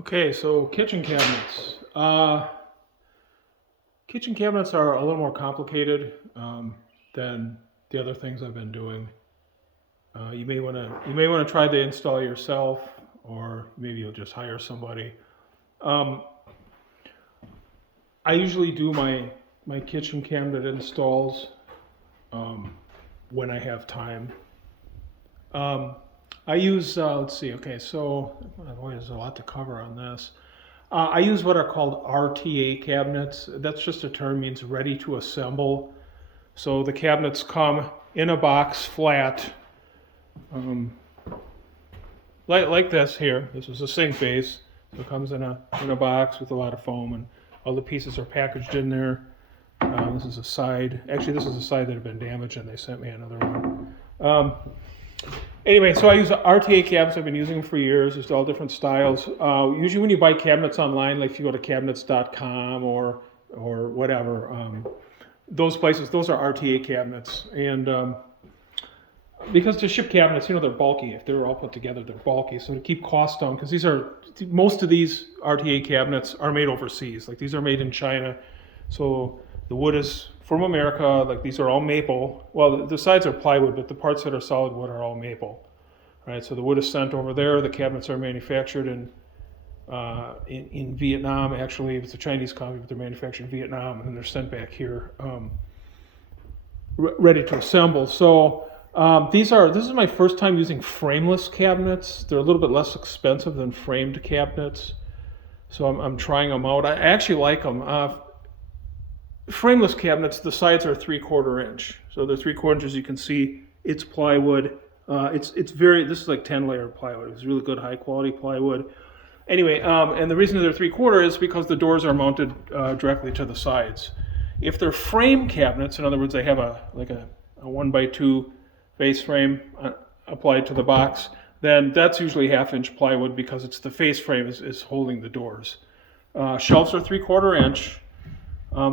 Okay, so kitchen cabinets. Kitchen cabinets are a little more complicated than the other things I've been doing. You may want to try to install yourself, or maybe you'll just hire somebody. Um, I usually do my kitchen cabinet installs um, when I have time. Um, I use let's see. Okay, so boy, there's a lot to cover on this. I use what are called RTA cabinets. That's just a term, means ready to assemble. So the cabinets come in a box flat, um, like this here. This is a sink base. So it comes in a box with a lot of foam, and all the pieces are packaged in there. This is a side. Actually, this is a side that had been damaged, and they sent me another one. Anyway, so I use RTA cabinets. I've been using them for years. There's all different styles. Usually when you buy cabinets online, like if you go to cabinets.com or whatever, those places, those are RTA cabinets. And because to ship cabinets, they're bulky. If they're all put together, they're bulky. So to keep costs down, because most of these RTA cabinets are made overseas. Like these are made in China. So the wood is from America. Like these are all maple. Well, the sides are plywood, but the parts that are solid wood are all maple. Right. So the wood is sent over there. The cabinets are manufactured in Vietnam. Actually, it's a Chinese company, but they're manufactured in Vietnam, and then they're sent back here, ready to assemble. So this is my first time using frameless cabinets. They're a little bit less expensive than framed cabinets. So I'm trying them out. I actually like them. Frameless cabinets, the sides are 3/4 inch. So they're 3/4 inches. You can see it's plywood. This is like 10-layer plywood. It's really good, high quality plywood. Anyway, and the reason they're 3/4 is because the doors are mounted directly to the sides. If they're frame cabinets, in other words, they have a 1x2 face frame applied to the box, then that's usually 1/2 inch plywood because it's the face frame is holding the doors. Shelves are 3/4 inch.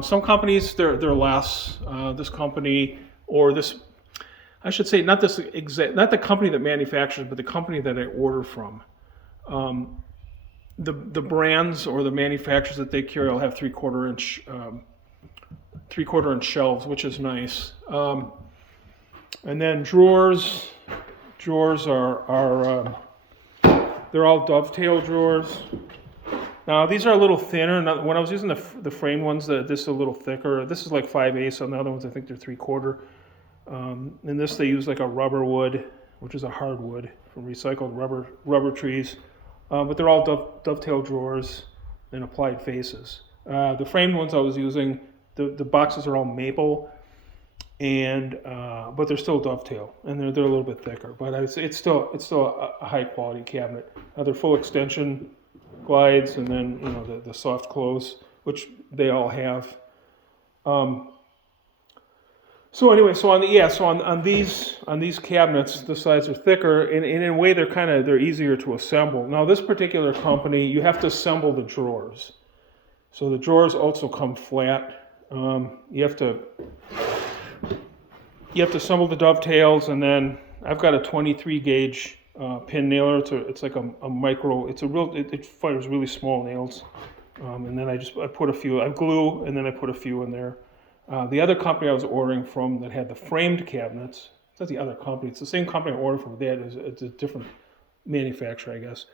Some companies they're less. This company, or this, I should say, not the company that manufactures, but the company that I order from. The brands or the manufacturers that they carry will have 3/4 inch 3/4 inch shelves, which is nice. And then drawers are they're all dovetail drawers. Now these are a little thinner. When I was using the frame ones, this is a little thicker. This is like 5/8. On the other ones, I think they're 3/4. In this, they use like a rubber wood, which is a hardwood from recycled rubber trees. But they're all dovetail drawers and applied faces. The framed ones I was using, the boxes are all maple, and but they're still dovetail, and they're a little bit thicker. But it's still a high quality cabinet. They're full extension glides, and then the soft close, which they all have. So anyway, on these cabinets, the sides are thicker, and in a way they're easier to assemble. Now this particular company, you have to assemble the drawers. So the drawers also come flat. You have to assemble the dovetails, and then I've got a 23 gauge pin nailer. It's like a micro. It fires really small nails, and then I put a few. I glue, and then I put a few in there. The other company I was ordering from that had the framed cabinets, it's not the other company, it's the same company I ordered from, it's a different manufacturer, I guess.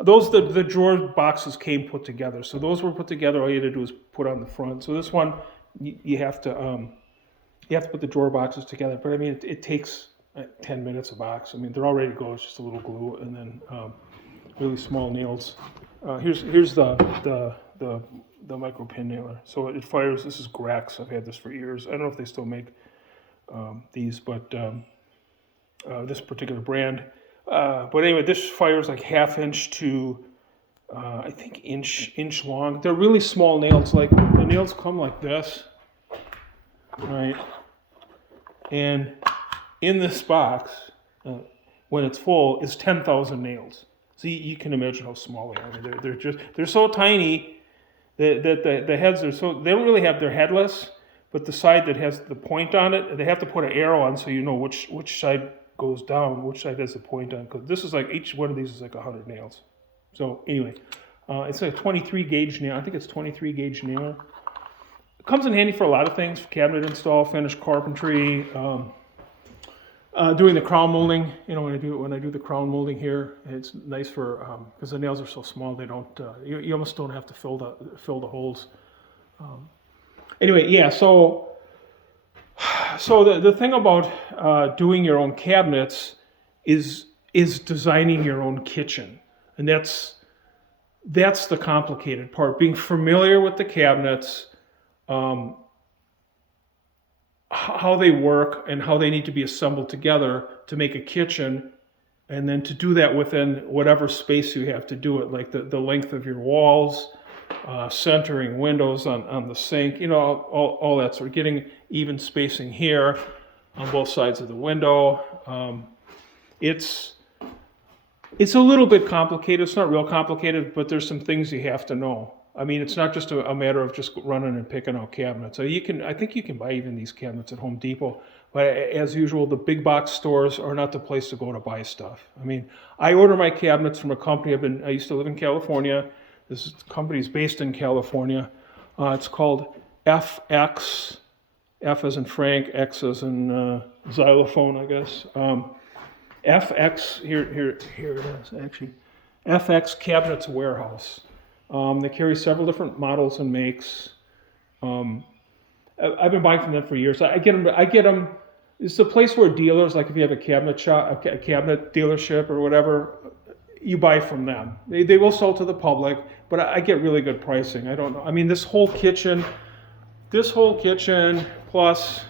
The drawer boxes came put together. So those were put together, all you had to do is put on the front. So this one, you have to put the drawer boxes together. But I mean, it takes 10 minutes a box. I mean, they're all ready to go, it's just a little glue and then really small nails. Here's the micro pin nailer. So it fires. This is Grex. I've had this for years. I don't know if they still make these, but this particular brand. But anyway, this fires like 1/2 inch to I think inch long. They're really small nails. Like the nails come like this, right? And in this box, when it's full, is 10,000 nails. So you can imagine how small they are. I mean, they're so tiny. The heads are they don't really have, they're headless, but the side that has the point on it, they have to put an arrow on so you know which side goes down, which side has the point on, because this is like, each one of these is like 100 nails. So anyway, It's a 23 gauge nail. I think it's 23 gauge nailer. It comes in handy for a lot of things: cabinet install, finished carpentry, doing the crown molding. When I do the crown molding here, it's nice for because the nails are so small, they don't. You almost don't have to fill the holes. Anyway, yeah. So the thing about doing your own cabinets is designing your own kitchen, and that's the complicated part. Being familiar with the cabinets, how they work and how they need to be assembled together to make a kitchen, and then to do that within whatever space you have to do it, like the length of your walls, centering windows on the sink, all that sort of, getting even spacing here on both sides of the window. It's a little bit complicated. It's not real complicated, but there's some things you have to know. I mean, it's not just a matter of just running and picking out cabinets. So I think you can buy even these cabinets at Home Depot. But as usual, the big box stores are not the place to go to buy stuff. I mean, I order my cabinets from a company. I used to live in California. This company is based in California. It's called FX. F as in Frank, X as in xylophone, I guess. FX, here it is, actually. FX Cabinets Warehouse. They carry several different models and makes. I've been buying from them for years. I get them. It's a place where dealers, like if you have a cabinet shop, a cabinet dealership or whatever, you buy from them. They will sell to the public, but I get really good pricing. I don't know. I mean, this whole kitchen plus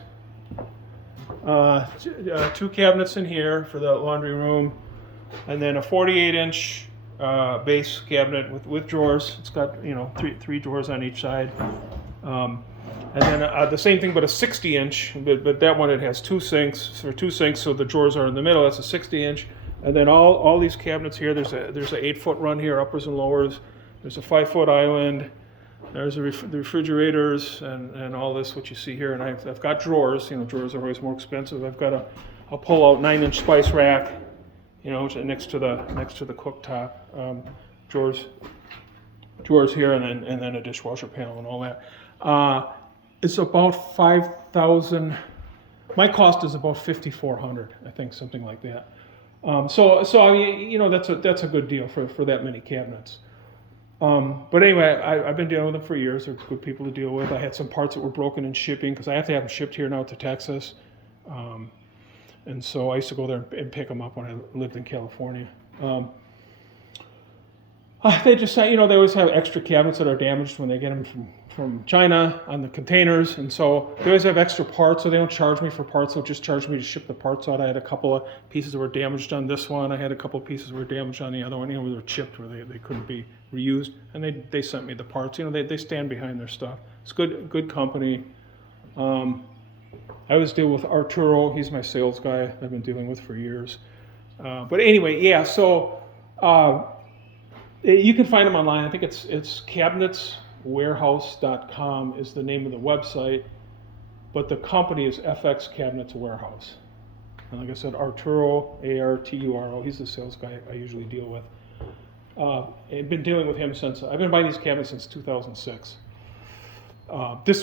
2 cabinets in here for the laundry room, and then a 48-inch base cabinet with drawers. It's got three drawers on each side, and then the same thing, but a 60-inch. But that one, it has 2 sinks, so the drawers are in the middle. That's a 60-inch, and then all these cabinets here. There's a 8-foot run here, uppers and lowers. There's a 5-foot island. There's the refrigerators and all this, what you see here. And I've got drawers. Drawers are always more expensive. I'll pull out 9-inch spice rack, next to the cooktop. Drawers here, and then a dishwasher panel and all that. It's about $5,000. My cost is about $5,400, I think, something like that. So that's a good deal for that many cabinets. But anyway, I've been dealing with them for years. They're good people to deal with. I had some parts that were broken in shipping because I have to have them shipped here now to Texas. And so I used to go there and pick them up when I lived in California. They just say, they always have extra cabinets that are damaged when they get them from China on the containers. And so they always have extra parts, so they don't charge me for parts. They'll just charge me to ship the parts out. I had a couple of pieces that were damaged on this one. I had a couple of pieces that were damaged on the other one, where they were chipped, where they couldn't be reused. And they sent me the parts. They stand behind their stuff. It's good company. I always deal with Arturo. He's my sales guy I've been dealing with for years. But anyway, yeah, so you can find them online. I think it's cabinetswarehouse.com is the name of the website, but the company is FX Cabinets Warehouse. And like I said, Arturo, Arturo, he's the sales guy I usually deal with. I've been dealing with him I've been buying these cabinets since 2006.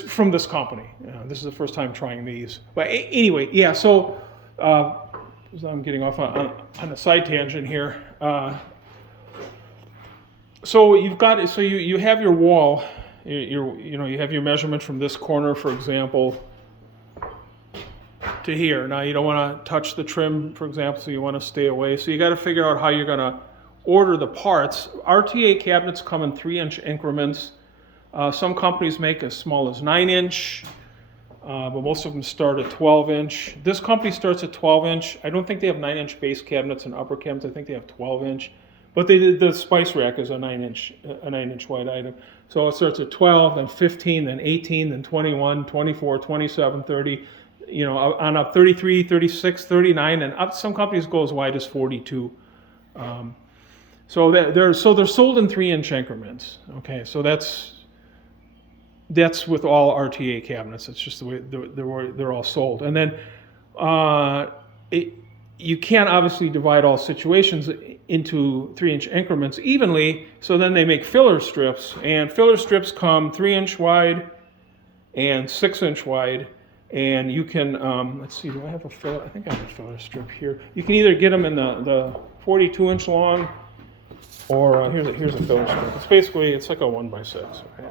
From this company. This is the first time trying these. But anyway, yeah, so I'm getting off on a side tangent here. So you have your wall, you have your measurement from this corner, for example, to here. Now you don't want to touch the trim, for example, so you want to stay away. So you got to figure out how you're going to order the parts. RTA cabinets come in 3-inch increments. Some companies make as small as 9-inch, but most of them start at 12-inch. This company starts at 12-inch. I don't think they have 9-inch base cabinets and upper cabinets. I think they have 12-inch. But the spice rack is a 9-inch wide item. So it starts at 12, then 15, then 18, then 21, 24, 27, 30, on up 33, 36, 39, and up. Some companies go as wide as 42. So they're sold in 3-inch increments. Okay, so that's with all RTA cabinets. It's just the way they're all sold. And then you can't obviously divide all situations into 3-inch increments evenly, so then they make filler strips, and filler strips come 3-inch wide and 6-inch wide, and you can, let's see, do I have a filler? I think I have a filler strip here. You can either get them in the 42-inch long, or here's a filler strip. It's basically, it's like a 1x6, right?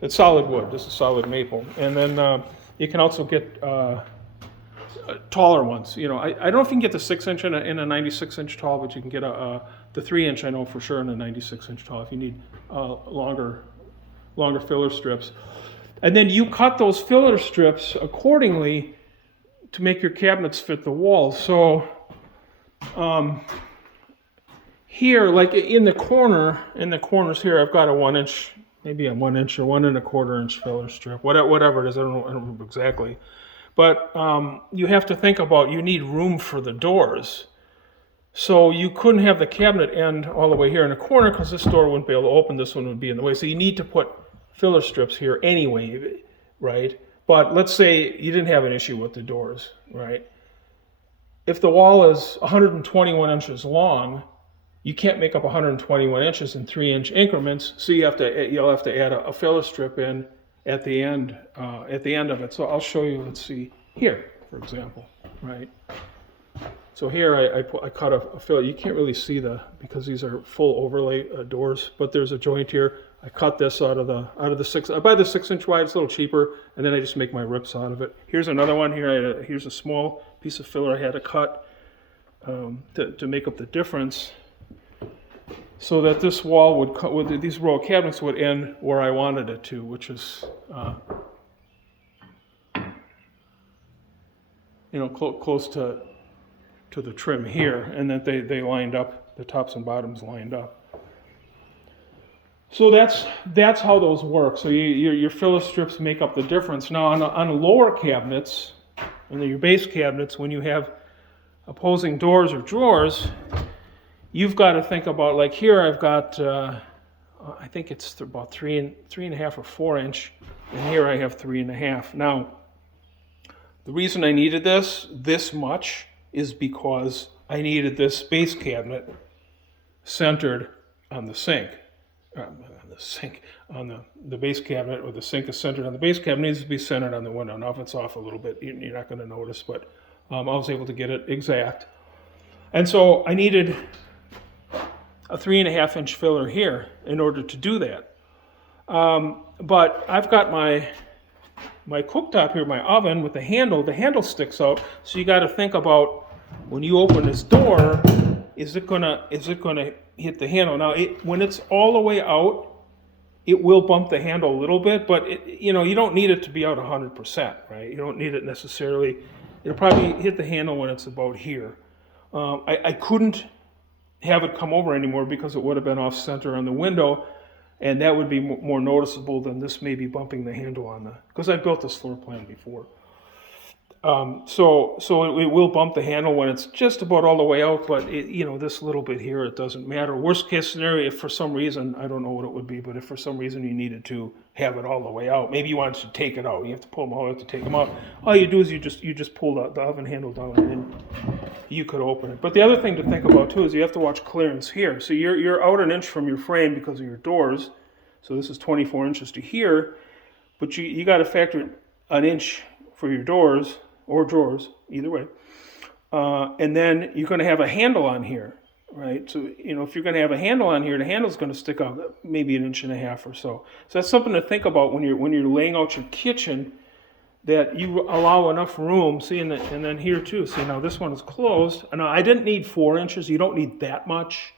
It's solid wood. This is solid maple. And then you can also get taller ones. You know, I don't know if you can get the 6-inch in a 96-inch tall, but you can get the 3-inch, I know for sure, in a 96-inch tall if you need longer filler strips. And then you cut those filler strips accordingly to make your cabinets fit the walls. So here, like in the corners here, I've got a 1-inch, maybe a 1-inch or 1.25-inch filler strip, whatever it is. I don't remember exactly. But you have to think about, you need room for the doors. So you couldn't have the cabinet end all the way here in the corner because this door wouldn't be able to open. This one would be in the way. So you need to put filler strips here anyway, right? But let's say you didn't have an issue with the doors, right? If the wall is 121 inches long, you can't make up 121 inches in 3-inch increments, so you'll have to add a filler strip in at the end of it. So I'll show you. Let's see here, for example, right? So here I cut a filler. You can't really see because these are full overlay doors, but there's a joint here. I cut this out of the 6. I buy the 6-inch wide. It's a little cheaper, and then I just make my rips out of it. Here's another one here. Here's a small piece of filler I had to cut to make up the difference, so that this wall would these row of cabinets would end where I wanted it to, which is close to the trim here, and that they lined up, the tops and bottoms lined up. So that's how those work. So your filler strips make up the difference. Now on the lower cabinets, and your base cabinets, when you have opposing doors or drawers, you've got to think about, like here I've got, I think it's about 3.5 or 4 inch, and here I have 3.5. Now, the reason I needed this much is because I needed this base cabinet centered on the sink. On the base cabinet, or the sink is centered on the base cabinet, needs to be centered on the window. Now if it's off a little bit, you're not going to notice, but I was able to get it exact. And so I needed a 3.5-inch filler here in order to do that. But I've got my cooktop here, my oven with the handle sticks out, so you got to think about, when you open this door, is it gonna hit the handle? Now, when it's all the way out, it will bump the handle a little bit, but you don't need it to be out 100%, right? You don't need it necessarily. It'll probably hit the handle when it's about here. I couldn't have it come over anymore because it would have been off center on the window, and that would be more noticeable than this maybe bumping the handle because I built this floor plan before. So it will bump the handle when it's just about all the way out, but this little bit here, it doesn't matter. Worst case scenario, if for some reason, I don't know what it would be, but if for some reason you needed to have it all the way out, maybe you wanted to take it out, you have to pull them all out to take them out. All you do is you just pull the oven handle down, and then you could open it. But the other thing to think about too is you have to watch clearance here. So you're out 1 inch from your frame because of your doors. So this is 24 inches to here, but you got to factor 1 inch for your doors or drawers, either way. And then you're going to have a handle on here, right? So, if you're going to have a handle on here, the handle's going to stick out maybe 1.5 inches or so. So that's something to think about when you're laying out your kitchen, that you allow enough room. See, and then here too. See, now this one is closed. Now I didn't need 4 inches. You don't need that much.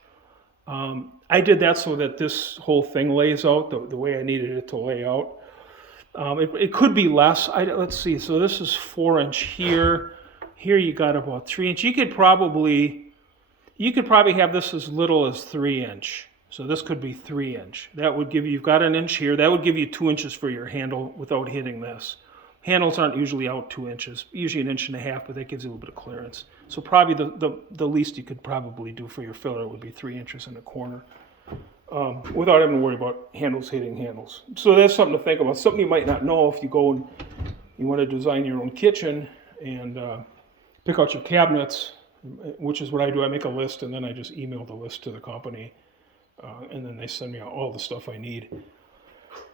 I did that so that this whole thing lays out the way I needed it to lay out. It could be less. Let's see. So this is 4 inch here. Here you got about 3 inch. You could probably have this as little as 3 inch. So this could be 3 inch. That would give you've got 1 inch here. That would give you 2 inches for your handle without hitting this. Handles aren't usually out 2 inches. Usually 1.5 inches, but that gives you a little bit of clearance. So probably the least you could probably do for your filler would be 3 inches in the corner. Without having to worry about handles hitting handles. So that's something to think about. Something you might not know if you go and you want to design your own kitchen and pick out your cabinets. which is what I do. I make a list and then I just email the list to the company, and then they send me out all the stuff I need.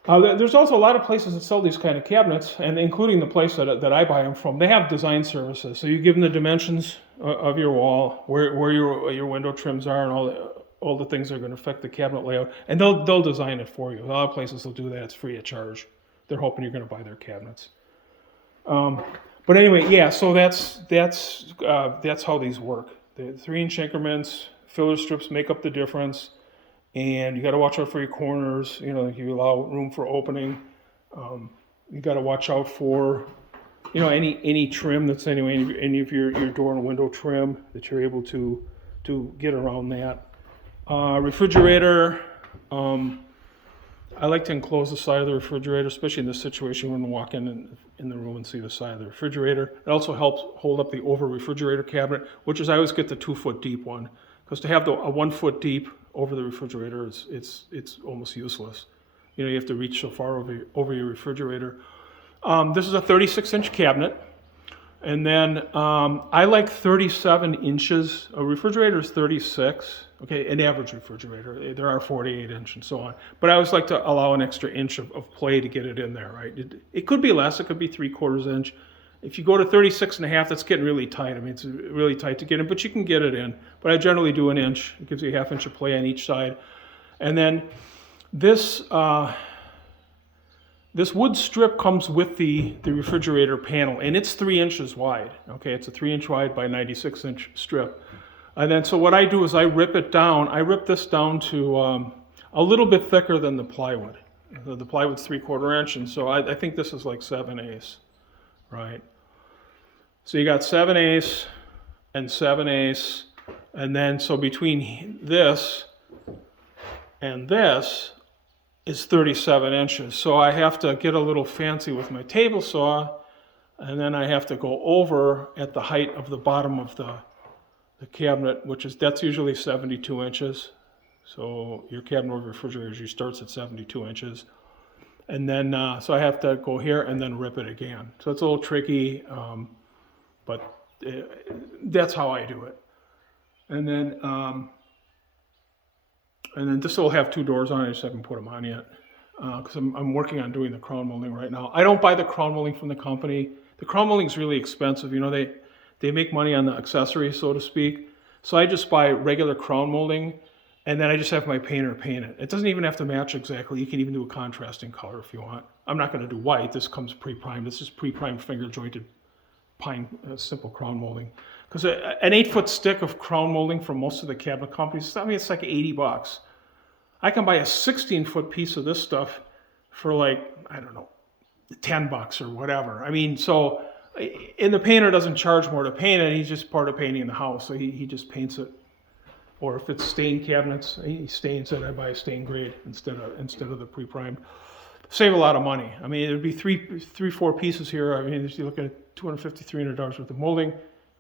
There's also a lot of places that sell these kind of cabinets, and including the place that I buy them from. They have design services, so you give them the dimensions of your wall, where your window trims are, and all the things that are going to affect the cabinet layout, and they'll design it for you. A lot of places will do that. It's free of charge. They're hoping you're going to buy their cabinets. But anyway, yeah. So that's how these work. The 3-inch increments, filler strips make up the difference. And you got to watch out for your corners. You know, you allow room for opening. You got to watch out for, you know, any trim that's any of your door and window trim that you're able to get around that. Refrigerator. I like to enclose the side of the refrigerator, especially in this situation when you walk in the room and see the side of the refrigerator. It also helps hold up the over refrigerator cabinet, which is I always get the 2-foot deep one, because to have a 1 foot deep over the refrigerator it's almost useless. You know, you have to reach so far over your refrigerator. This is a 36-inch cabinet, and then I like 37 inches. A refrigerator is 36. Okay, an average refrigerator. There are 48-inch and so on. But I always like to allow an extra inch of play to get it in there, right? It could be less. It could be 3/4 inch. If you go to 36.5, that's getting really tight. I mean, it's really tight to get in, but you can get it in. But I generally do an inch. It gives you a 1/2 inch of play on each side. And then this wood strip comes with the refrigerator panel, and it's 3 inches wide. Okay, it's a 3-inch wide by 96-inch strip. And then so what I do is I rip it down. I rip this down to a little bit thicker than the plywood. The plywood's 3/4 inch, and so I think this is like 7/8, right? So you got 7/8 and 7/8, and then so between this and this is 37 inches. So I have to get a little fancy with my table saw, and then I have to go over at the height of the bottom of the cabinet, that's usually 72 inches. So your cabinet over refrigerator usually starts at 72 inches. And then, so I have to go here and then rip it again. So it's a little tricky, but that's how I do it. And then this will have 2 doors on it. I just haven't put them on yet, because I'm working on doing the crown molding right now. I don't buy the crown molding from the company. The crown molding is really expensive. You know, they make money on the accessories, so to speak. So I just buy regular crown molding, and then I just have my painter paint it. It doesn't even have to match exactly. You can even do a contrasting color if you want. I'm not going to do white. This comes pre-primed. This is pre-primed finger jointed pine simple crown molding. Because an 8-foot stick of crown molding from most of the cabinet companies, I mean, it's like $80. I can buy a 16-foot piece of this stuff for like, I don't know, $10 or whatever. I mean, so, and the painter doesn't charge more to paint it. He's just part of painting the house, so he just paints it. Or if it's stained cabinets, he stains it. I buy a stain grade instead of the pre-primed. Save a lot of money. I mean, it would be 4 pieces here. I mean, you're looking at $250, $300 worth of molding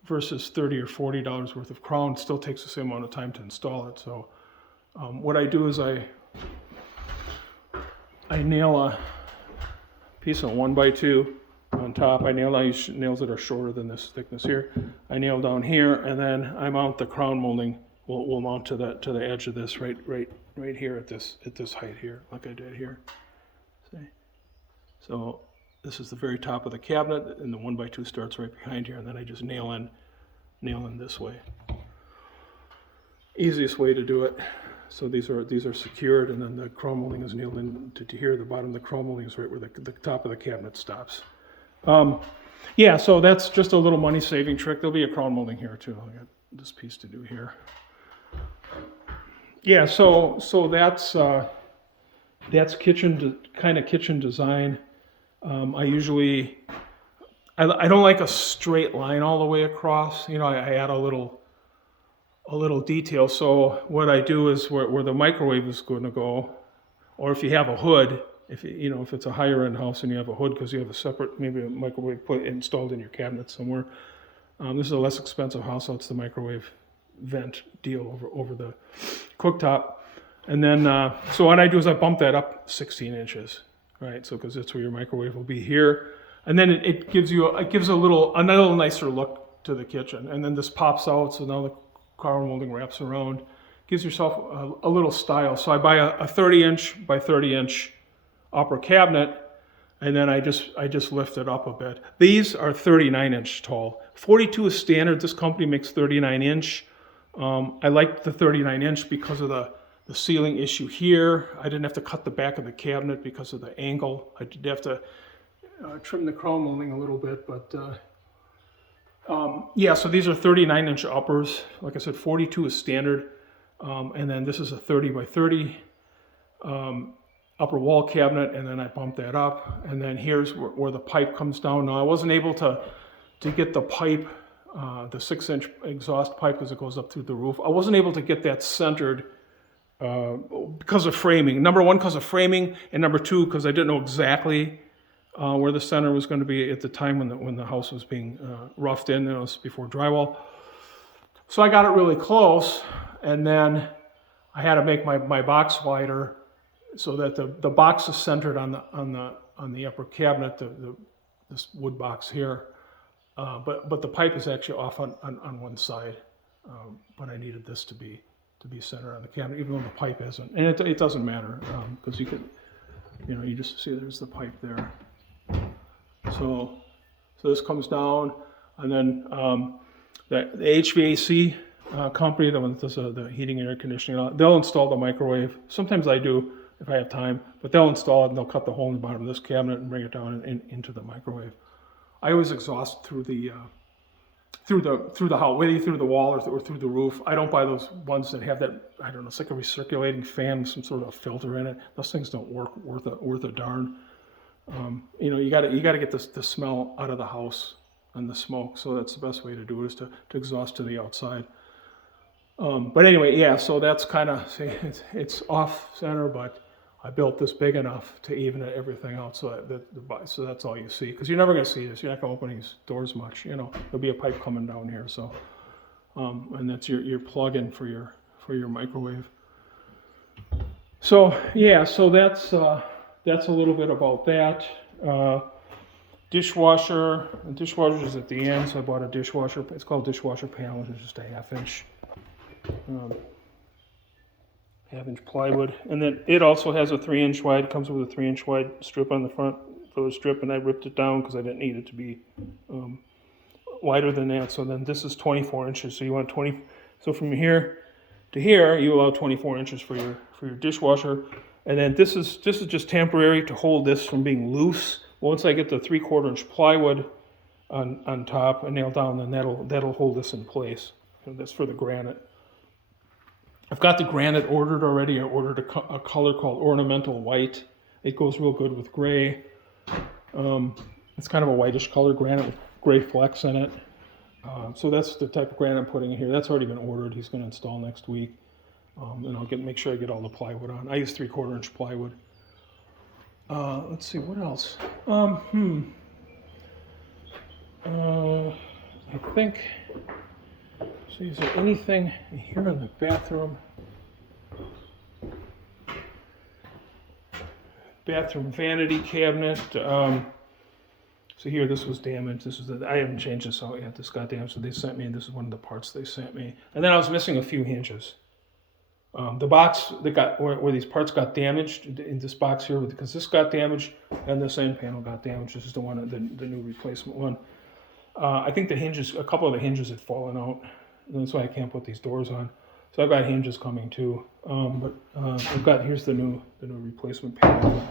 versus $30 or $40 worth of crown. It still takes the same amount of time to install it. So what I do is I nail a piece of 1x2 on top. I use nails that are shorter than this thickness here. I nail down here, and then I mount the crown molding. We'll mount to the edge of this right here at this height here, like I did here. See? So this is the very top of the cabinet, and the 1x2 starts right behind here, and then I just nail in this way. Easiest way to do it. So these are secured, and then the crown molding is nailed in to here. The bottom of the crown molding is right where the top of the cabinet stops. Yeah, so that's just a little money saving trick. There'll be a crown molding here too. I got this piece to do here. Yeah, so that's kitchen design. I don't like a straight line all the way across. You know, I add a little detail. So what I do is where the microwave is going to go, or if you have a hood, if it's a higher end house and you have a hood because you have a separate, maybe a microwave installed in your cabinet somewhere. This is a less expensive house, so it's the microwave vent deal over the cooktop. And then, so what I do is I bump that up 16 inches, right? So because that's where your microwave will be here. And then it gives a little nicer look to the kitchen. And then this pops out, so now the cowl molding wraps around. Gives yourself a little style. So I buy a 30-inch by 30-inch upper cabinet, and then I just lift it up a bit. These are 39-inch tall. 42 is standard. This company makes 39-inch. I like the 39-inch because of the ceiling issue here. I didn't have to cut the back of the cabinet because of the angle. I did have to trim the crown molding a little bit, but yeah, so these are 39-inch uppers. Like I said, 42 is standard. And then this is a 30 by 30 upper wall cabinet, and then I bump that up. And then here's where the pipe comes down. Now I wasn't able to get the pipe, the 6-inch exhaust pipe, because it goes up through the roof. I wasn't able to get that centered because of framing. Number one, because of framing, and number two, because I didn't know exactly where the center was going to be at the time when the house was being roughed in. It was before drywall. So I got it really close, and then I had to make my box wider so that the box is centered on the upper cabinet, this wood box here. But the pipe is actually off on one side. But I needed this to be centered on the cabinet, even though the pipe isn't. And it doesn't matter because you could, you just see there's the pipe there. So this comes down, and then the HVAC company, the one that does the heating and air conditioning, they'll install the microwave. Sometimes I do if I have time, but they'll install it and they'll cut the hole in the bottom of this cabinet and bring it down into the microwave. I always exhaust through the house, whether through the wall or through the roof. I don't buy those ones that have that, I don't know, it's like a recirculating fan with some sort of filter in it. Those things don't work worth a darn. You got to get the smell out of the house and the smoke. So that's the best way to do it, is to exhaust to the outside. But anyway, yeah. So that's kind of, it's off center, but I built this big enough to even everything out. So so that's all you see, because you're never going to see this. You're not going to open these doors much. There'll be a pipe coming down here. So, and that's your plug-in for your microwave. So yeah. So that's a little bit about that. Dishwasher. The dishwasher is at the end, so I bought a dishwasher. It's called dishwasher panel. It's just a half-inch plywood, and then it also has a 3-inch wide. It comes with a 3-inch wide strip on the front for the strip, and I ripped it down because I didn't need it to be wider than that. So then this is 24 inches. So you want 20. So from here to here, you allow 24 inches for your dishwasher. And then this is just temporary to hold this from being loose. Once I get the 3/4 inch plywood on top and nailed down, then that'll hold this in place. And that's for the granite. I've got the granite ordered already. I ordered a color called ornamental white. It goes real good with gray. It's kind of a whitish color granite with gray flecks in it. So that's the type of granite I'm putting in here. That's already been ordered. He's going to install next week. And I'll make sure I get all the plywood on. I use 3/4 inch plywood. Let's see, what else? I think, so is there anything here in the bathroom? Bathroom vanity cabinet. So here, this was damaged. I haven't changed this out yet. This got damaged, so they sent me, and this is one of the parts they sent me. And then I was missing a few hinges. The box that got where these parts got damaged in this box here, because this got damaged and this end panel got damaged. This is the one, the new replacement one. I think a couple of the hinges had fallen out, and that's why I can't put these doors on. So I've got hinges coming too. Here's the new replacement panel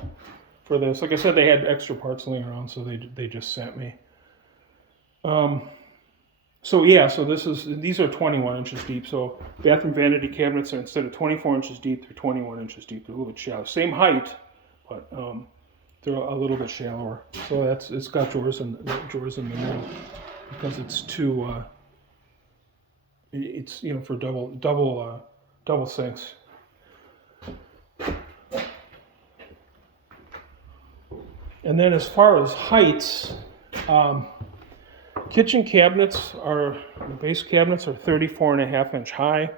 for this. Like I said, they had extra parts laying around, so they just sent me. So these are 21 inches deep. So bathroom vanity cabinets are, instead of 24 inches deep, they're 21 inches deep. They're a little bit shallow. Same height, but they're a little bit shallower. So it's got drawers in the middle because it's too. It's for double sinks. And then as far as heights. Kitchen cabinets base cabinets are 34.5 inch high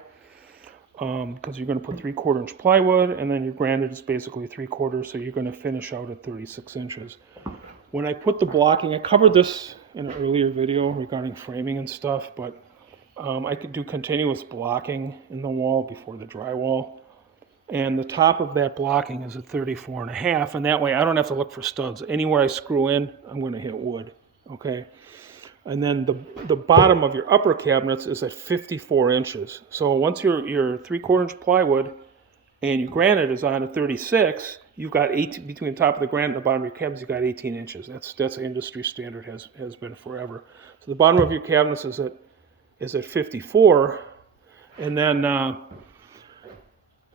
because you're going to put 3/4 inch plywood, and then your granite is basically 3/4, so you're going to finish out at 36 inches. when I put the blocking, I covered this in an earlier video regarding framing and stuff, but I could do continuous blocking in the wall before the drywall. And the top of that blocking is at 34.5, and that way I don't have to look for studs. Anywhere I screw in, I'm going to hit wood, okay? And then the bottom of your upper cabinets is at 54 inches. So once your 3/4 inch plywood and your granite is on at 36, you've got 18, between the top of the granite and the bottom of your cabinets, you've got 18 inches. That's industry standard, has been forever. So the bottom of your cabinets is at 54, and then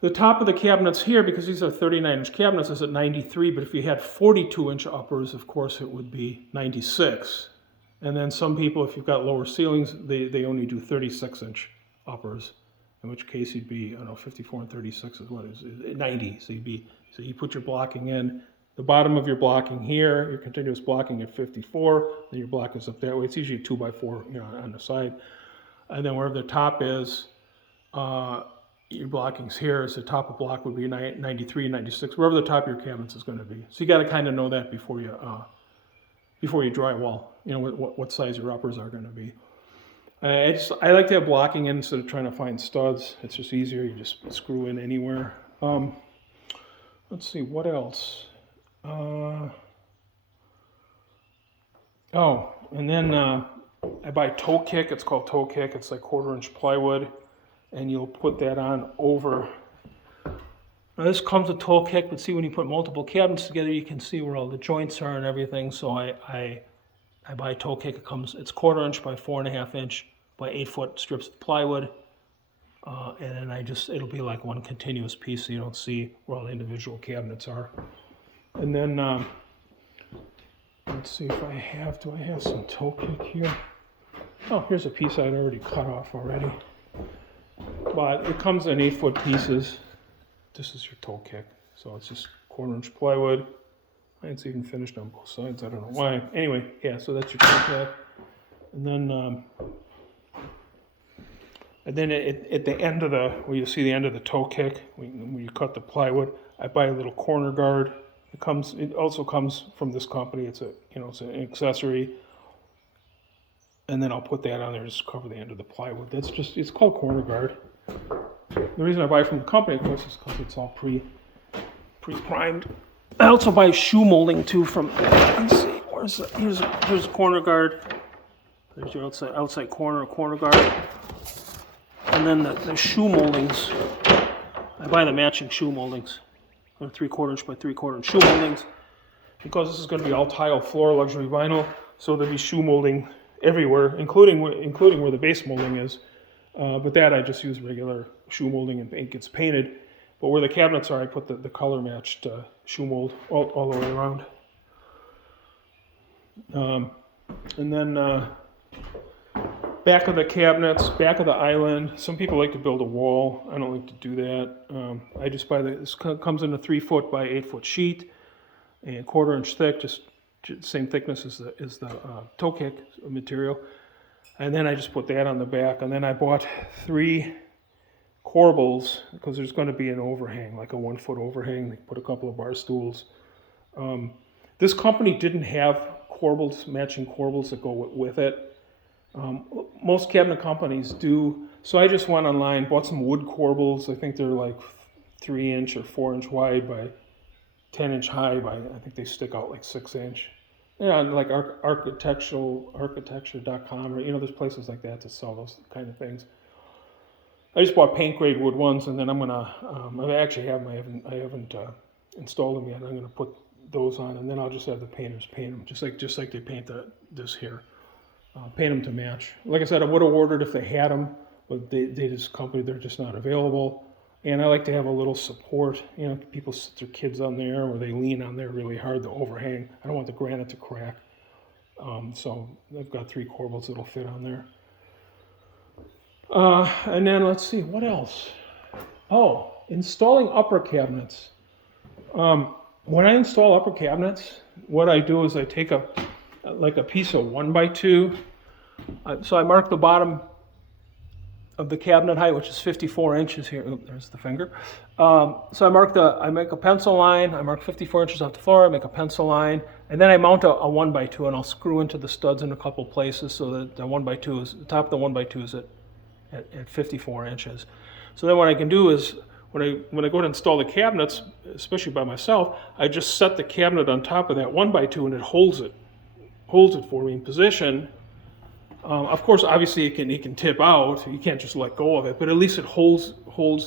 the top of the cabinets here, because these are 39-inch cabinets, is at 93, but if you had 42-inch uppers, of course, it would be 96. And then some people, if you've got lower ceilings, they only do 36-inch uppers, in which case you'd be, I don't know, 54 and 36 is what is 90. So you put your blocking in, the bottom of your blocking here, your continuous blocking at 54, then your block is up that way. It's usually a 2x4, on the side. And then wherever the top is, your blockings here, so the top of block would be 93, 96, wherever the top of your cabinets is going to be. So you got to kind of know that before you drywall, what size your uppers are going to be. I like to have blocking in instead of trying to find studs. It's just easier. You just screw in anywhere. Let's see, what else? And then I buy toe kick. It's called toe kick. It's like 1/4 inch plywood, and you'll put that on over. Now this comes with toe kick, but see, when you put multiple cabinets together, you can see where all the joints are and everything. So I buy toe kick. It's 1/4 inch by 4.5 inch by 8 foot strips of plywood, and then it'll be like one continuous piece, so you don't see where all the individual cabinets are. And then let's see if do I have some toe kick here? Oh, here's a piece I'd already cut off already. But it comes in 8 foot pieces. This is your toe kick. So it's just 1/4 inch plywood. It's even finished on both sides. I don't know why. Anyway, yeah, so that's your toe kick. And then at the end of where you see the end of the toe kick, when you cut the plywood, I buy a little corner guard. It also comes from this company. It's an accessory. And then I'll put that on there, just cover the end of the plywood. It's called corner guard. The reason I buy it from the company, of course, is because it's all pre-primed. I also buy shoe molding too from, let's see, here's a corner guard. There's your outside corner guard. And then the shoe moldings, I buy the matching shoe moldings. 3/4 inch by 3/4 inch shoe moldings. Because this is going to be all tile floor luxury vinyl, so there'll be shoe molding everywhere, including where the base molding is. But that I just use regular shoe molding and it gets painted. But where the cabinets are, I put the color matched shoe mold all the way around. And then back of the cabinets, back of the island. Some people like to build a wall. I don't like to do that. I just buy this comes in a 3 foot by 8 foot sheet and 1/4 inch thick, just same thickness as the toe kick material. And then I just put that on the back. And then I bought 3 corbels because there's going to be an overhang, like a 1 foot overhang. They put a couple of bar stools. This company didn't have matching corbels that go with it. Most cabinet companies do. So I just went online, bought some wood corbels. I think they're like 3 inch or 4 inch wide by 10 inch high by, I think they stick out like 6 inch. Like architecture.com, or there's places like that to sell those kind of things. I just bought paint grade wood ones, and then I'm gonna. I actually have them. I haven't installed them yet. I'm gonna put those on, and then I'll just have the painters paint them, just like they paint this here. Paint them to match. Like I said, I would have ordered if they had them, but they're just not available. And I like to have a little support. People sit their kids on there, or they lean on there really hard, the overhang. I don't want the granite to crack. So I've got 3 corbels that'll fit on there. And then let's see, what else? Oh, installing upper cabinets. When I install upper cabinets, what I do is I take a piece of 1x2. So I mark the bottom of the cabinet height, which is 54 inches here. Oop, there's the finger. So I make a pencil line. I mark 54 inches off the floor. I make a pencil line, and then I mount a 1x2, and I'll screw into the studs in a couple places so that the 1x2 is the top of the 1x2 is at 54 inches. So then what I can do is when I go to install the cabinets, especially by myself, I just set the cabinet on top of that 1x2, and it holds it for me in position. Of course, obviously it can tip out. You can't just let go of it, but at least it holds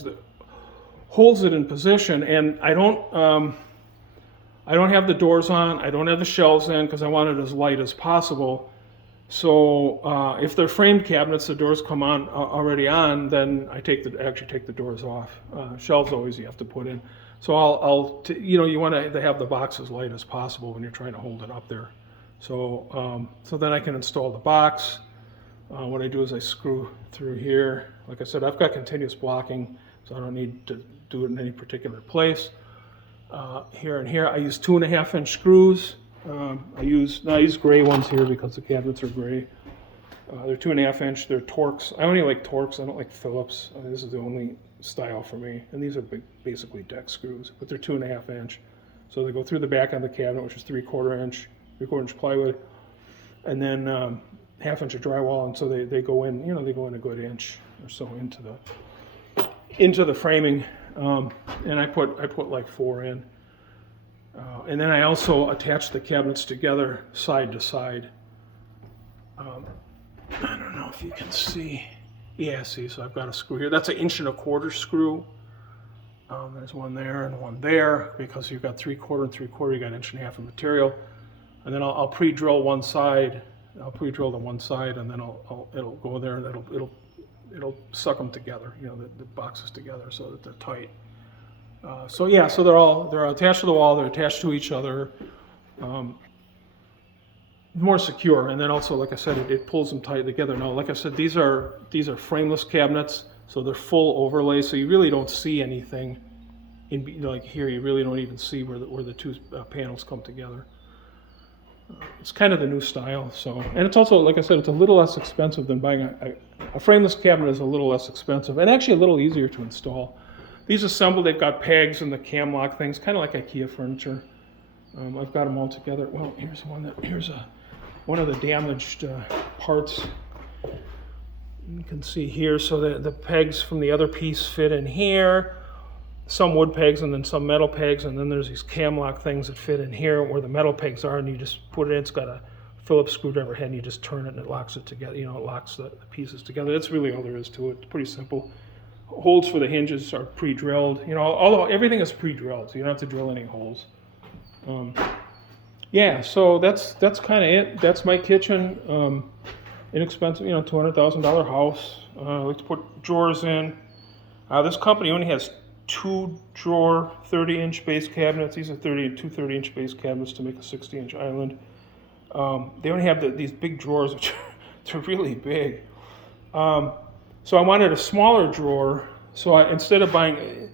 it in position. And I don't have the doors on. I don't have the shelves in because I want it as light as possible. So if they're framed cabinets, the doors come on already on. Then I actually take the doors off. Shelves always you have to put in. So you want to have the box as light as possible when you're trying to hold it up there. So then I can install the box. What I do is I screw through here. Like I said, I've got continuous blocking, so I don't need to do it in any particular place. Here and here, I use 2.5-inch screws. I use gray ones here because the cabinets are gray. They're 2.5-inch. They're Torx. I only like Torx. I don't like Phillips. This is the only style for me. And these are basically deck screws, but they're 2.5-inch. So they go through the back of the cabinet, which is 3/4 inch plywood, and then 1/2 inch of drywall, and so they go in. They go in a good inch or so into the framing, and I put like 4 in, and then I also attach the cabinets together side to side. I don't know if you can see. Yeah, see. So I've got a screw here. That's an 1.25 inch screw. There's one there and one there because you've got 3/4 and 3/4. You got 1.5 inches of material. And then I'll pre-drill one side. I'll pre-drill the one side, and then it'll go there, and it'll suck them together. The boxes together so that they're tight. So they're attached to the wall. They're attached to each other. More secure, and then also, like I said, it pulls them tight together. Now, like I said, these are frameless cabinets, so they're full overlay. So you really don't see anything. Like here, you really don't even see where the two panels come together. It's kind of the new style, and it's also, like I said, it's a little less expensive than buying a frameless cabinet. Is a little less expensive and actually a little easier to install. These assembled, they've got pegs and the cam lock things, kind of like IKEA furniture. I've got them all together. Well, here's one of the damaged parts. You can see here, so the pegs from the other piece fit in here. Some wood pegs and then some metal pegs, and then there's these cam lock things that fit in here where the metal pegs are, and you just put it in. It's got a Phillips screwdriver head, and you just turn it and it locks it together. It locks the pieces together. That's really all there is to it. It's pretty simple. Holes for the hinges are pre-drilled. Although everything is pre-drilled, so you don't have to drill any holes. So that's kind of it. That's my kitchen. Inexpensive, $200,000 house. I like to put drawers in. This company only has 2-drawer 30-inch base cabinets. These are 2 30-inch base cabinets to make a 60-inch island. They only have these big drawers, which are really big. So I wanted a smaller drawer. So instead of buying,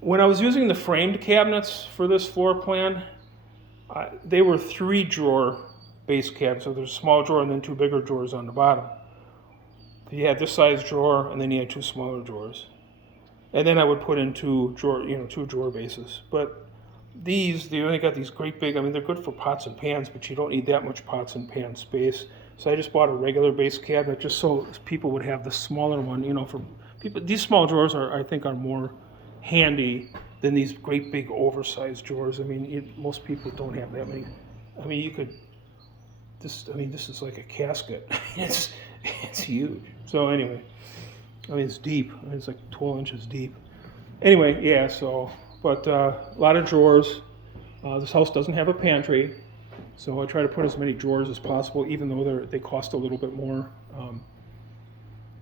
when I was using the framed cabinets for this floor plan, they were 3-drawer base cabinets. So there's a small drawer and then 2 bigger drawers on the bottom. You had this size drawer, and then you had 2 smaller drawers. And then I would put in 2 drawer bases. But they only got these great big, they're good for pots and pans, but you don't need that much pots and pan space. So I just bought a regular base cabinet just so people would have the smaller one, for people. These small drawers I think are more handy than these great big oversized drawers. Most people don't have that many. This is like a casket. It's huge. So anyway. It's deep. It's like 12 inches deep. Anyway, but a lot of drawers. This house doesn't have a pantry, so I try to put as many drawers as possible, even though they cost a little bit more.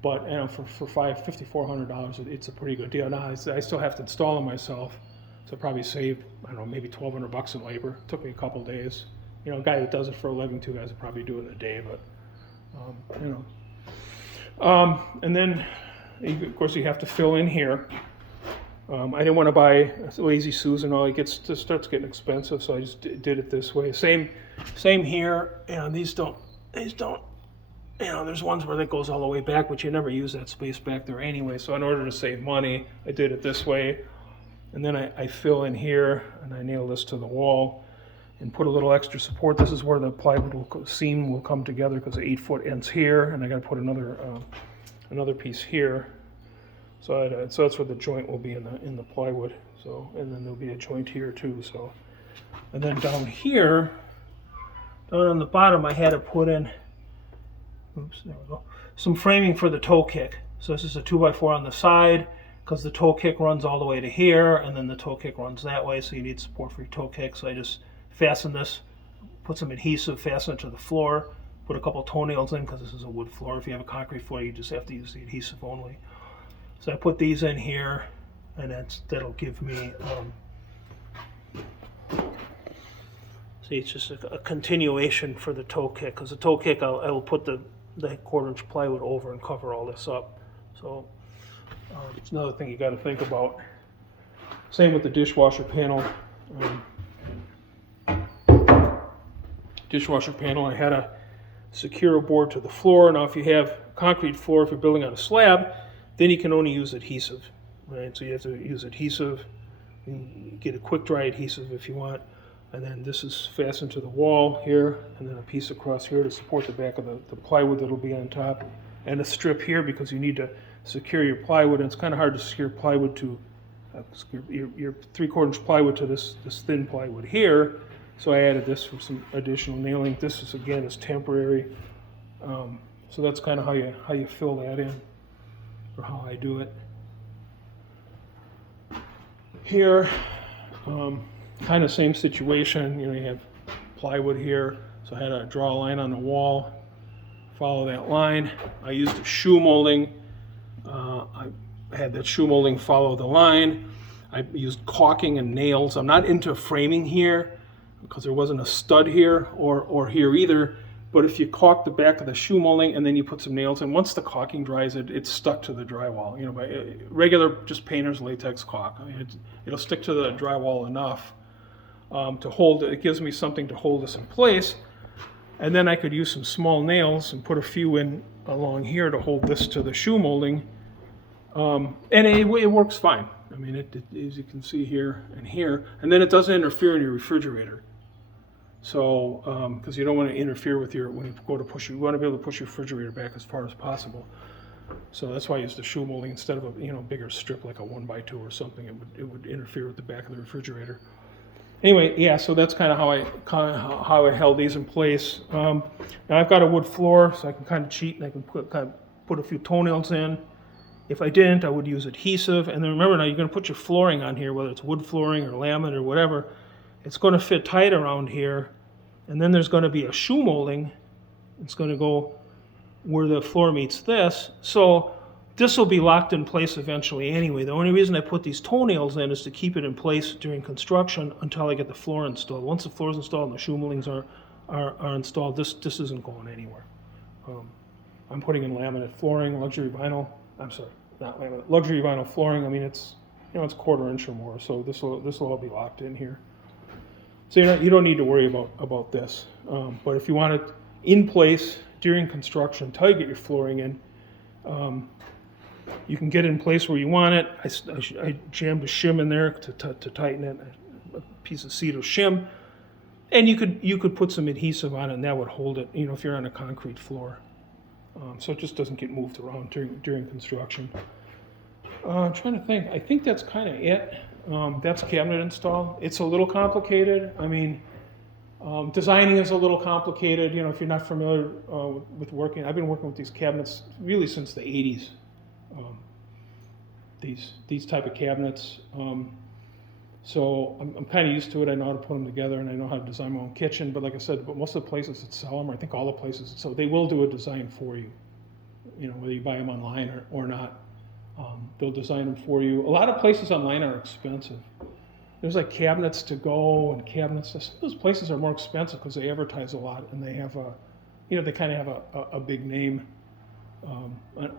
But for $5,400, it's a pretty good deal. Now I still have to install them myself, so I probably saved maybe $1,200 in labor. It took me a couple days. A guy that does it for a living, 2 guys would probably do it in a day, but and then. Of course, you have to fill in here. I didn't want to buy Lazy Susan. It starts getting expensive, so I just did it this way. Same here. These don't you know, there's ones where that goes all the way back, but you never use that space back there anyway. So in order to save money, I did it this way. And then I fill in here and I nail this to the wall and put a little extra support. This is where the plywood seam will come together because the 8-foot ends here, and I got to put another piece here. So that's where the joint will be in the plywood. So, and then there'll be a joint here too. So, and then down here, down on the bottom, I had to put in, oops, there we go, some framing for the toe kick. So this is a 2x4 on the side, because the toe kick runs all the way to here, and then the toe kick runs that way, so you need support for your toe kick. So I just fasten this, put some adhesive, fasten it to the floor, put a couple toenails in, because this is a wood floor. If you have a concrete floor, you just have to use the adhesive only. So I put these in here, and that'll give me, see, it's just a continuation for the toe kick, because the toe kick, I will put the 1/4-inch plywood over and cover all this up. So it's another thing you got to think about. Same with the dishwasher panel. Dishwasher panel, I had to secure a board to the floor. Now if you have concrete floor, if you're building on a slab, then you can only use adhesive, right? So you have to use adhesive. You get a quick dry adhesive if you want. And then this is fastened to the wall here, and then a piece across here to support the back of the plywood that'll be on top. And a strip here because you need to secure your plywood, and it's kind of hard to secure plywood to your 3/4-inch plywood to this thin plywood here. So I added this for some additional nailing. This is, again, is temporary. So that's kind of how you fill that in, or how I do it. Here, kind of same situation. You know, you have plywood here, so I had to draw a line on the wall, follow that line. I used a shoe molding. I had that shoe molding follow the line. I used caulking and nails. I'm not into framing here because there wasn't a stud here or here either. But if you caulk the back of the shoe molding and then you put some nails in, once the caulking dries, it's stuck to the drywall. You know, by regular just painter's latex caulk. I mean, it'll stick to the drywall enough to hold it. It gives me something to hold this in place. And then I could use some small nails and put a few in along here to hold this to the shoe molding. And it works fine. I mean, as you can see here and here, and then it doesn't interfere in your refrigerator. So, because you don't want to interfere with when you go to push, you want to be able to push your refrigerator back as far as possible. So that's why I use the shoe molding instead of a bigger strip like a 1x2 or something. It would interfere with the back of the refrigerator. Anyway, yeah. So that's kind of how I held these in place. Now I've got a wood floor, so I can kind of cheat and I can put a few toenails in. If I didn't, I would use adhesive. And then remember, now you're going to put your flooring on here, whether it's wood flooring or laminate or whatever. It's going to fit tight around here. And then there's going to be a shoe molding. It's going to go where the floor meets this. So this will be locked in place eventually anyway. The only reason I put these toenails in is to keep it in place during construction until I get the floor installed. Once the floor is installed and the shoe moldings are installed, this isn't going anywhere. I'm putting in laminate flooring, luxury vinyl. I'm sorry, not laminate, luxury vinyl flooring. I mean, it's 1/4 inch or more, so this will all be locked in here. So you don't need to worry about this. But if you want it in place during construction until you get your flooring in, you can get it in place where you want it. I jammed a shim in there to tighten it, a piece of cedar shim, and you could put some adhesive on it, and that would hold it. If you're on a concrete floor. So it just doesn't get moved around during construction. I'm trying to think. I think that's kind of it. That's cabinet install. It's a little complicated. I mean, designing is a little complicated. If you're not familiar with working, I've been working with these cabinets really since the 80s. These type of cabinets. So I'm kind of used to it. I know how to put them together, and I know how to design my own kitchen. But like I said, but most of the places that sell them, I think all the places, so they will do a design for you. Whether you buy them online or not, they'll design them for you. A lot of places online are expensive. There's like Cabinets to Go and cabinets. Some of those places are more expensive because they advertise a lot and they have they kind of have a big name.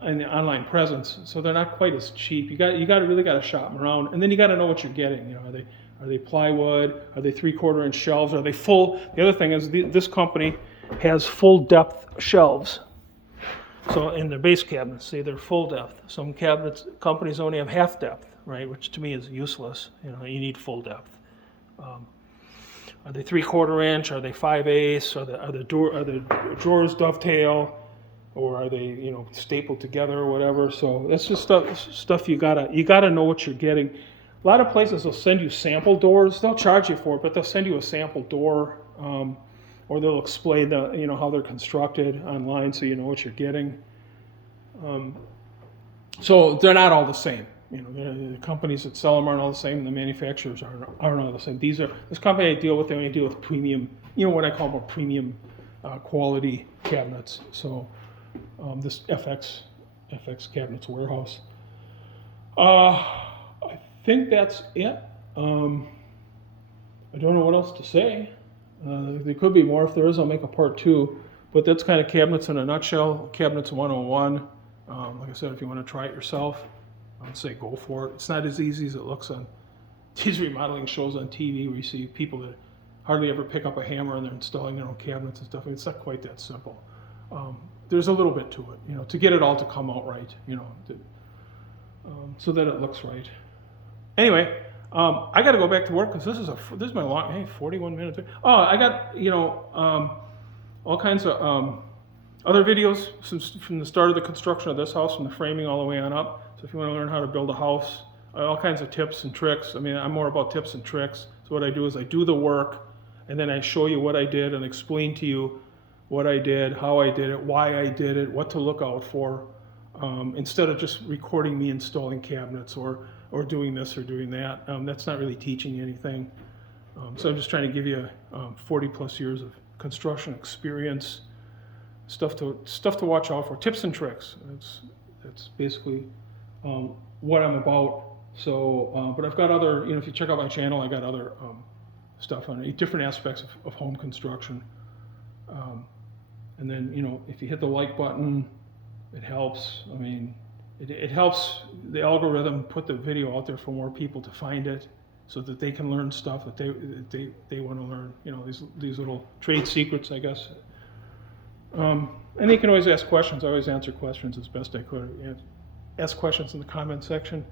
And the online presence, so they're not quite as cheap. You really got to shop them around, and then you got to know what you're getting. Are they plywood? Are they 3/4 inch shelves? Are they full? The other thing is this company has full depth shelves. So in their base cabinets, say they're full depth. Some companies only have half depth, right? Which to me is useless. You need full depth. Are they 3/4 inch? Are they 5/8? Are the drawers dovetail, or are they stapled together or whatever? So that's just stuff you gotta know what you're getting. A lot of places will send you sample doors. They'll charge you for it, but they'll send you a sample door, or they'll explain how they're constructed online, so you know what you're getting. So they're not all the same. The companies that sell them aren't all the same, and the manufacturers aren't all the same. This company I deal with, they only deal with premium, what I call more premium quality cabinets. So this FX Cabinets Warehouse. I think that's it. I don't know what else to say. There could be more. If there is, I'll make a part 2. But that's kind of cabinets in a nutshell. Cabinets 101. Like I said, if you want to try it yourself, I would say go for it. It's not as easy as it looks on these remodeling shows on TV, where you see people that hardly ever pick up a hammer and they're installing their own cabinets and stuff. I mean, it's not quite that simple. There's a little bit to it, to get it all to come out right, so that it looks right. Anyway, I got to go back to work because this is my long 41 minutes. Oh, I got all kinds of other videos from the start of the construction of this house, from the framing all the way on up. So if you want to learn how to build a house, all kinds of tips and tricks. I mean, I'm more about tips and tricks. So what I do is I do the work, and then I show you what I did and explain to you what I did, how I did it, why I did it, what to look out for, instead of just recording me installing cabinets or doing this or doing that. That's not really teaching you anything. So I'm just trying to give you 40 plus years of construction experience, stuff to watch out for, tips and tricks. That's basically what I'm about. So, but I've got other, if you check out my channel, I got other stuff on different aspects of home construction. And then, if you hit the like button, it helps. I mean, it helps the algorithm put the video out there for more people to find it, so that they can learn stuff that they want to learn. These little trade secrets, I guess. And you can always ask questions. I always answer questions as best I could. Ask questions in the comment section.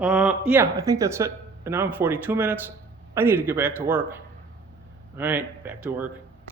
Yeah, I think that's it. And now I'm 42 minutes. I need to get back to work. All right, back to work.